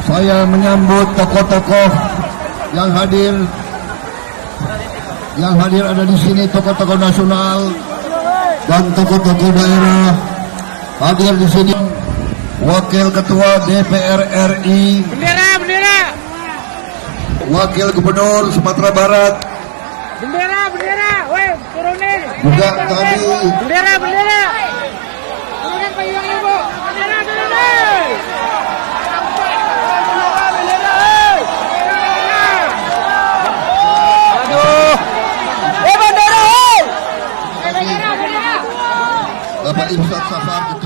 Saya menyambut tokoh-tokoh yang hadir. Yang hadir ada di sini tokoh-tokoh nasional dan tokoh-tokoh daerah. Hadir di sini Wakil Ketua DPR RI, bendera, Wakil Gubernur Sumatera Barat, bendera, woi turunin. juga tadi Bendera, turunin payungnya bu, bendera, turunin. Bapak Imsat Safar.